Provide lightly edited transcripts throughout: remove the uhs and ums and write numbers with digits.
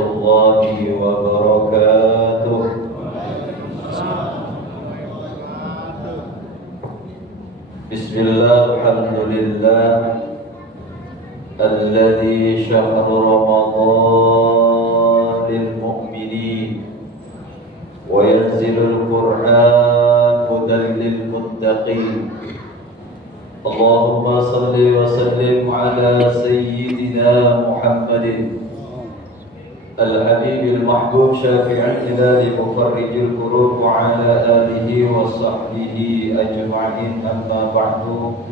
warahmatullahi wabarakatuh. Bismillah, alhamdulillah, alladzi syahra Ramadan lil mu'minin wa yanzilul Qur'an hudan lil muttaqin. Allahumma salli wa sallim ala sayyidina Muhammadin al-habib al-mahbub syafi'al hilal mufarrijul kurub wa ala alihi wa sahbihi ajma'in, amma ba'du.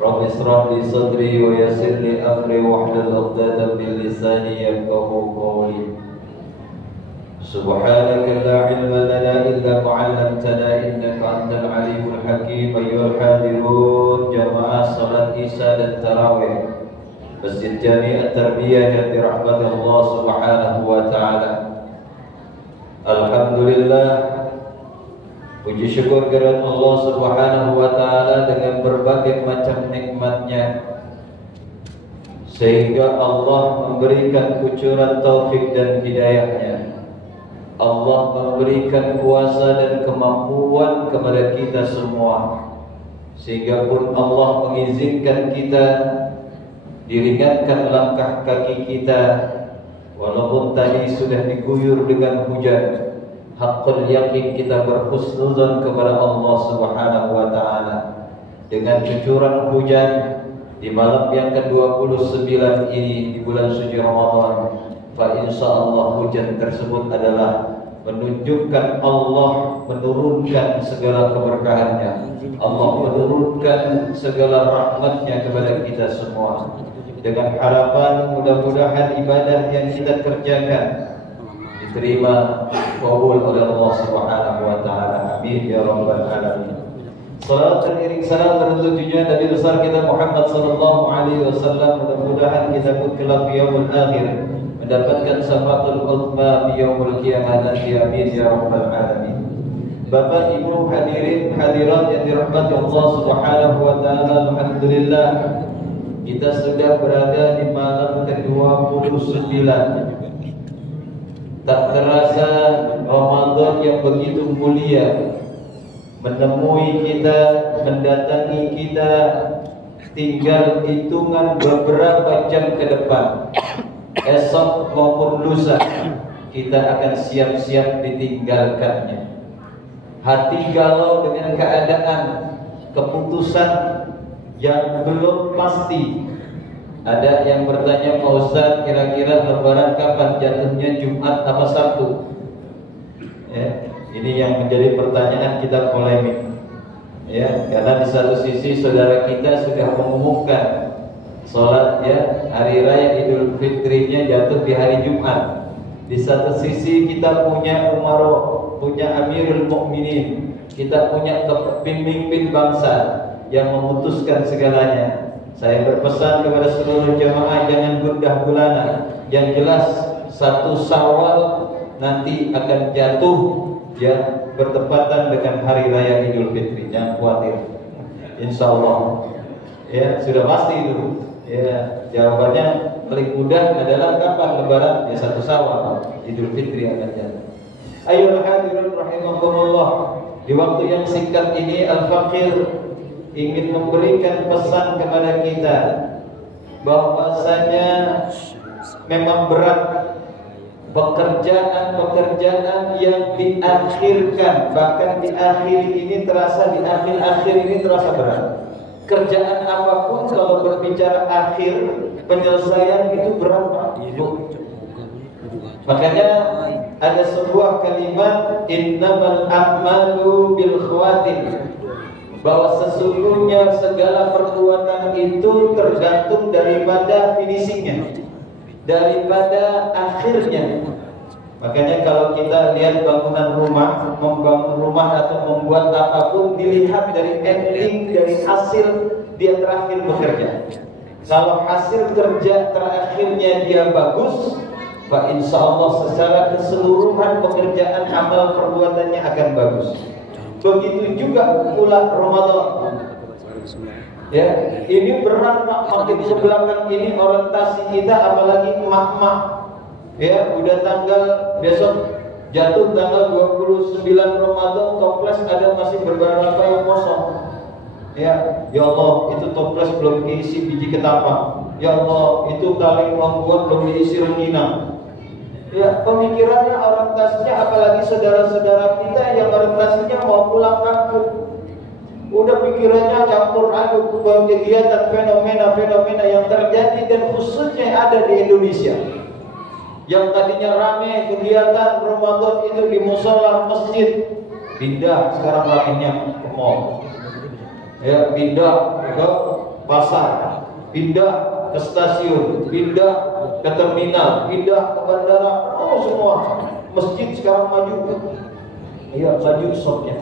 Rabbi israh li sadri wa yassir li amri wahlul 'uqdatam min lisani yafqahu qawli. Subhanaka la ilma lana illa ma 'allamtana innaka antal alimul hakim. Ayyuhal hadirun jamaah salat Isya dan tarawih Masjid Jami' At-Tarbiyah yang dirahmati Allah Subhanahu wa taala. Alhamdulillah, puji syukur kehadirat Allah Subhanahu wa taala dengan berbagai macam nikmatnya, sehingga Allah memberikan kucuran taufik dan hidayahnya. Allah memberikan kuasa dan kemampuan kepada kita semua, sehingga pun Allah mengizinkan kita diringankan langkah kaki kita, walaupun tadi sudah diguyur dengan hujan. Haqqul yakin kita berhusnuzan kepada Allah Subhanahu wa taala dengan cucuran hujan di malam yang ke-29 ini di bulan suci Ramadan. Fa insyaallah hujan tersebut adalah menunjukkan Allah menurunkan segala keberkahannya, Allah menurunkan segala rahmatnya kepada kita semua, dengan harapan mudah-mudahan ibadah yang kita kerjakan diterima qabul oleh Allah Subhanahu wa taala. Amin ya rabbal alamin. Salat dan iring salam teruntuk tujuan Nabi besar kita Muhammad sallallahu alaihi wasallam. Mudah-mudahan kita pun kelak di yaumul akhir mendapatkan syafaatul uzma di yaumul qiyamah nanti. Amin ya rabbal alamin. Bapak Ibu hadirin hadirat yang dirahmati Allah Subhanahu wa taala, alhamdulillah kita sudah berada di malam ke-29. Tak terasa Ramadan yang begitu mulia menemui kita, mendatangi kita. Tinggal hitungan beberapa jam ke depan, esok maupun lusa kita akan siap-siap ditinggalkannya. Hati galau dengan keadaan keputusan yang belum pasti. Ada yang bertanya, Pak Ustaz, kira-kira lebaran kapan? Jatuhnya Jumat apa Sabtu? Ya, ini yang menjadi pertanyaan kita polemik. Ya, karena di satu sisi saudara kita sudah mengumumkan sholat ya hari raya Idul Fitrinya jatuh di hari Jumat. Di satu sisi kita punya umaro, punya Amirul Mukminin, kita punya pemimpin bangsa yang memutuskan segalanya. Saya berpesan kepada seluruh jamaah jangan gundah gulana. Yang jelas 1 Syawal nanti akan jatuh ya bertepatan dengan hari raya Idul Fitri. Jangan khawatir, insyaallah ya sudah pasti itu. Ya, jawabannya paling mudah adalah kapan lebaran? Ya 1 Syawal, Idul Fitri akan jatuh. Ayo hadirin rahimakumullah. Di waktu yang singkat ini Al-Faqir ingin memberikan pesan kepada kita bahwasanya memang berat pekerjaan-pekerjaan yang diakhirkan, bahkan di akhir ini terasa, di akhir-akhir ini terasa berat. Kerjaan apapun kalau berbicara akhir, penyelesaian itu berat, Pak. Makanya ada sebuah kalimat innamal a'malu bil khawatim, bahwa sesungguhnya segala perbuatan itu tergantung daripada finishingnya, daripada akhirnya. Makanya kalau kita lihat bangunan rumah, membangun rumah atau membuat apapun, dilihat dari ending, dari hasil dia terakhir bekerja. Kalau hasil kerja terakhirnya dia bagus, Pak, insya Allah secara keseluruhan pekerjaan amal perbuatannya akan bagus. Begitu juga pula Ramadan. Ya, ini berat Pak, makin ke belakang ini orientasi kita, apalagi emak-emak. Ya, udah tanggal besok jatuh tanggal 29 Ramadan, toples ada masih beberapa yang kosong. Ya, ya Allah, itu toples belum diisi biji ketapang. Ya Allah, itu tali membuat belum diisi rengginang. Ya, pemikirannya, orientasinya, apalagi saudara-saudara kita yang orientasinya mau pulang kampung, udah pikirannya campur aduk kegiatan fenomena-fenomena yang terjadi dan khususnya ada di Indonesia. Yang tadinya ramai kegiatan Ramadan itu di musola masjid, pindah sekarang ramainya ke mall. Ya, pindah ke pasar, pindah ke stasiun, pindah ke terminal, pindah ke bandara. Oh, semua masjid sekarang maju. Iya, maju shopnya.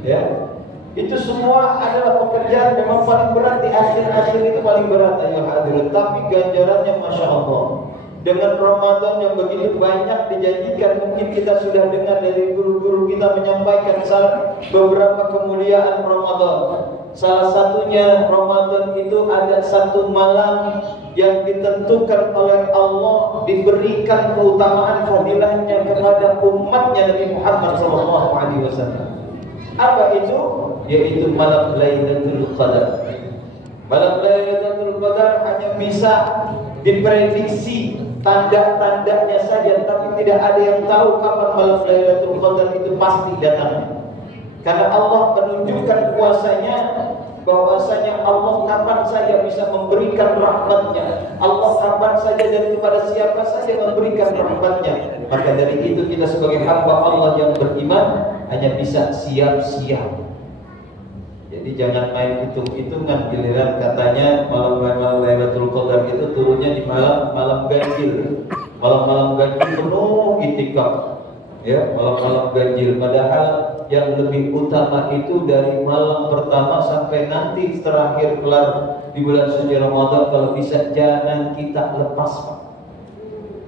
Ya, itu semua adalah pekerjaan memang paling berat di akhir-akhir itu, paling berat ayol hadirin. Tapi ganjarannya masya Allah. Dengan Ramadan yang begitu banyak dijanjikan, mungkin kita sudah dengar dari guru-guru kita menyampaikan beberapa kemuliaan Ramadan. Salah satunya Ramadan itu ada satu malam yang ditentukan oleh Allah, diberikan keutamaan fadilahnya kepada umatnya Nabi Muhammad SAW. Apa itu? Yaitu malam Lailatul Qadar. Malam Lailatul Qadar hanya bisa diprediksi tanda-tandanya saja, tapi tidak ada yang tahu kapan malam Lailatul Qadar itu pasti datang. Karena Allah menunjukkan kuasanya, bahwasanya Allah kapan saja bisa memberikan rahmatnya, Allah kapan saja dan kepada siapa saja memberikan rahmatnya. Maka dari itu kita sebagai hamba Allah yang beriman hanya bisa siap-siap. Jadi jangan main hitung-hitungan, giliran katanya malam Lailatul Qadar itu turunnya di malam ganjil. Malam-malam ganjil penuh itikaf. Ya, malam-malam ganjil, padahal yang lebih utama itu dari malam pertama sampai nanti terakhir kelar di bulan suci Ramadan, kalau bisa jangan kita lepas, Pak.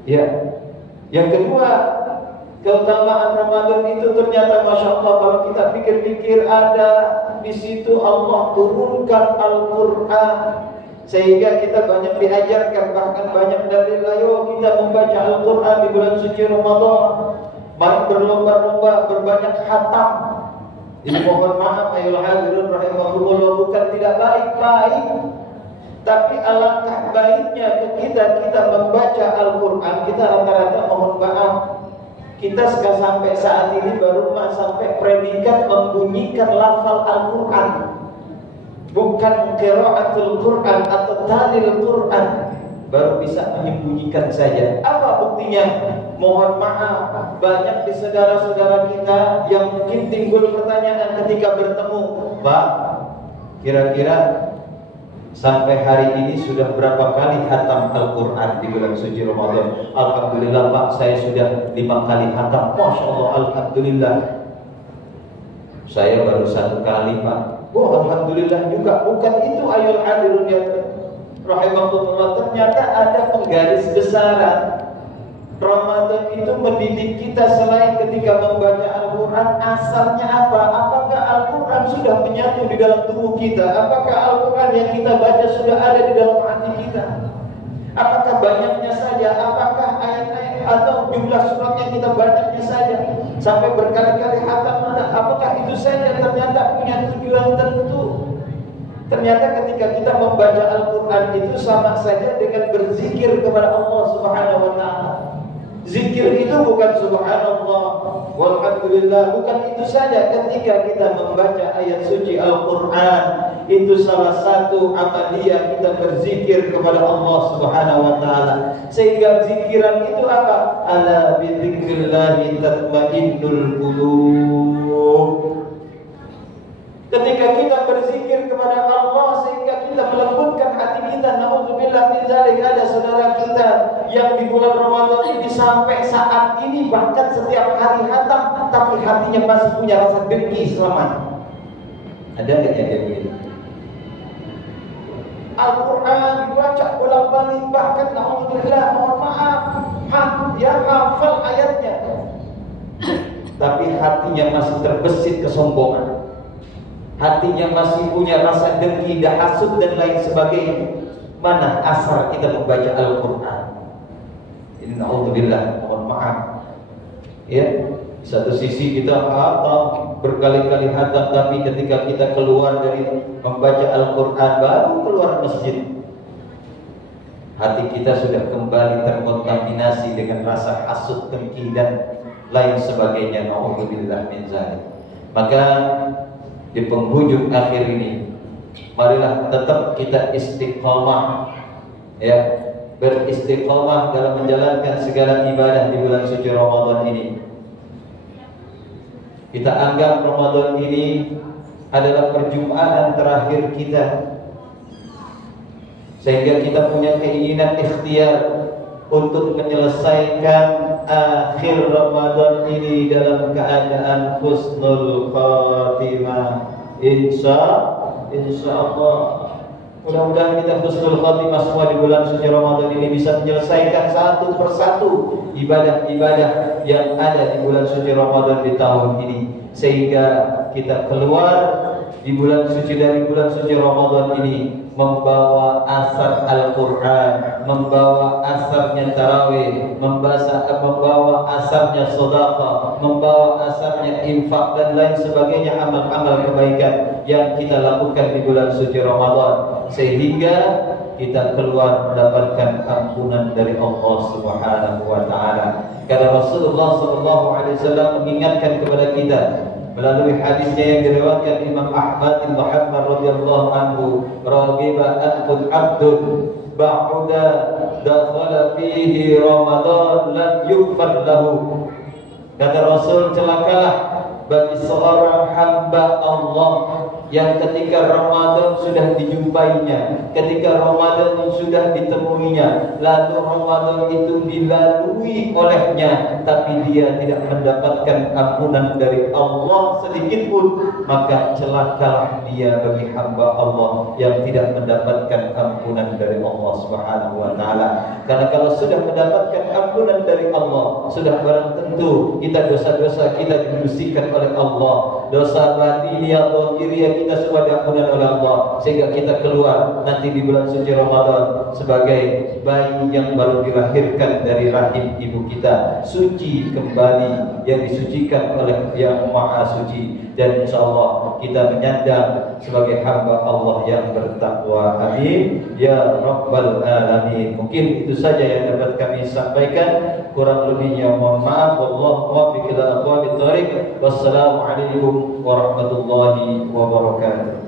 Ya. Yang kedua, keutamaan Ramadan itu ternyata masya Allah, kalau kita pikir-pikir ada di situ Allah turunkan Al-Quran, sehingga kita banyak diajarkan, bahkan banyak dalil, ayo kita membaca Al-Quran di bulan suci Ramadan. Baik berlomba-lomba berbanyak khatam. Ini mohon maaf ayol hadirin rahimahullah, bukan tidak baik-baik, tapi alangkah baiknya kita membaca Al-Quran. Kita rata-rata mohon maaf, kita sampai saat ini baru sampai predikat membunyikan lafal Al-Quran, bukan qiraatul Quran atau talil Quran, baru bisa menyembunyikan saja. Apa buktinya? Mohon maaf, banyak di saudara-saudara kita yang mungkin timbul pertanyaan ketika bertemu, Pak, kira-kira sampai hari ini sudah berapa kali khatam Al-Quran di bulan suci Ramadan? Alhamdulillah Pak, saya sudah 5 kali khatam. Masya Allah, Alhamdulillah. Saya baru 1 kali Pak. Oh, Alhamdulillah juga. Bukan itu ayol hadirun ya rahimahullah. Ternyata ada penggaris besaran. Ramadan itu mendidik kita selain ketika membaca Al-Quran, asalnya apa? Apakah Al-Quran sudah menyatu di dalam tubuh kita? Apakah Al-Quran yang kita baca sudah ada di dalam hati kita? Apakah banyaknya saja? Apakah ayat-ayat atau jumlah surat yang kita bacanya saja sampai berkali-kali khatam? Apakah itu saja? Ternyata punya tujuan tertentu. Ternyata ketika kita membaca Al-Quran itu sama saja dengan berzikir kepada Allah Subhanahu wa Ta'ala. Zikir itu bukan subhanallah walhamdulillah, bukan itu saja. Ketika kita membaca ayat suci Al-Quran, itu salah satu amaliyah kita berzikir kepada Allah Subhanahu wa Ta'ala. Sehingga zikiran itu apa? Ala bi dzikrillahi tatmainnul qulub. Ketika kita berzikir kepada Allah sehingga kita melembutkan hati kita. Nauzubillah min dzalik. Ada saudara kita yang di bulan Ramadan ini sampai saat ini bahkan setiap hari khatam, tapi hatinya masih punya rasa dengki selamanya. Ada nggak yang begitu? Al-Quran dibaca bolak-balik, bahkan nauzubillah, mohon maaf, dia hafal ayatnya, tapi hatinya masih terbesit kesombongan. Hatinya masih punya rasa dengki, hasud dan lain sebagainya. Mana asal kita membaca Al-Quran? Innaudzubillah, mohon maaf. Ya, di satu sisi kita hatam berkali-kali hatam, tapi ketika kita keluar dari membaca Al-Quran baru keluar masjid, hati kita sudah kembali terkontaminasi dengan rasa hasud, dengki dan lain sebagainya. Nauzubillah min dzalik. Maka di penghujung akhir ini, marilah tetap kita istiqomah, ya, beristiqomah dalam menjalankan segala ibadah di bulan suci Ramadan ini. Kita anggap Ramadan ini adalah perjumpaan terakhir kita, sehingga kita punya keinginan ikhtiar untuk menyelesaikan akhir Ramadan ini dalam keadaan husnul khatimah. Insya Allah, mudah-mudahan kita husnul khatimah semua di bulan suci Ramadan ini bisa menyelesaikan satu persatu ibadah-ibadah yang ada di bulan suci Ramadan di tahun ini, sehingga kita keluar di bulan suci, dari bulan suci Ramadan ini membawa asar Al-Quran, membawa asarnya tarawih, membawa asarnya sedekah, membawa asarnya infak dan lain sebagainya, amal-amal kebaikan yang kita lakukan di bulan suci Ramadan, sehingga kita keluar mendapatkan ampunan dari Allah Subhanahu wa taala. Karena Rasulullah sallallahu alaihi wasallam mengingatkan kepada kita melalui hadisnya yang diriwayatkan Imam Ahmad bin Muhammad radhiyallahu anhu, ragiba anqud abdun ba'da dakhala fihi Ramadan lam yughfar lahu. Kata Rasul, celakalah bagi seorang hamba Allah yang ketika Ramadan sudah dijumpainya, ketika Ramadan sudah ditemuinya, lalu Ramadan itu dilalui olehnya, tapi dia tidak mendapatkan ampunan dari Allah sedikit pun, maka celakalah dia bagi hamba Allah yang tidak mendapatkan ampunan dari Allah Subhanahu wa taala. Karena kalau sudah mendapatkan ampunan dari Allah, sudah barang tentu kita dosa-dosa kita dibersihkan oleh Allah, dosa batiniah atau dhahiriyah kita semua diampuni oleh Allah, sehingga kita keluar nanti di bulan suci Ramadan sebagai bayi yang baru dilahirkan dari rahim ibu kita, suci kembali, yang disucikan oleh Yang Maha Suci, dan insyaallah kita menyandang sebagai hamba Allah yang bertakwa. Amin ya rabbal alamin. Mungkin itu saja yang dapat kami sampaikan, kurang lebihnya mohon maaf. Wallahu muwaffiq ila aqwamit thoriq. Wassalamu alaikum warahmatullahi wabarakatuh.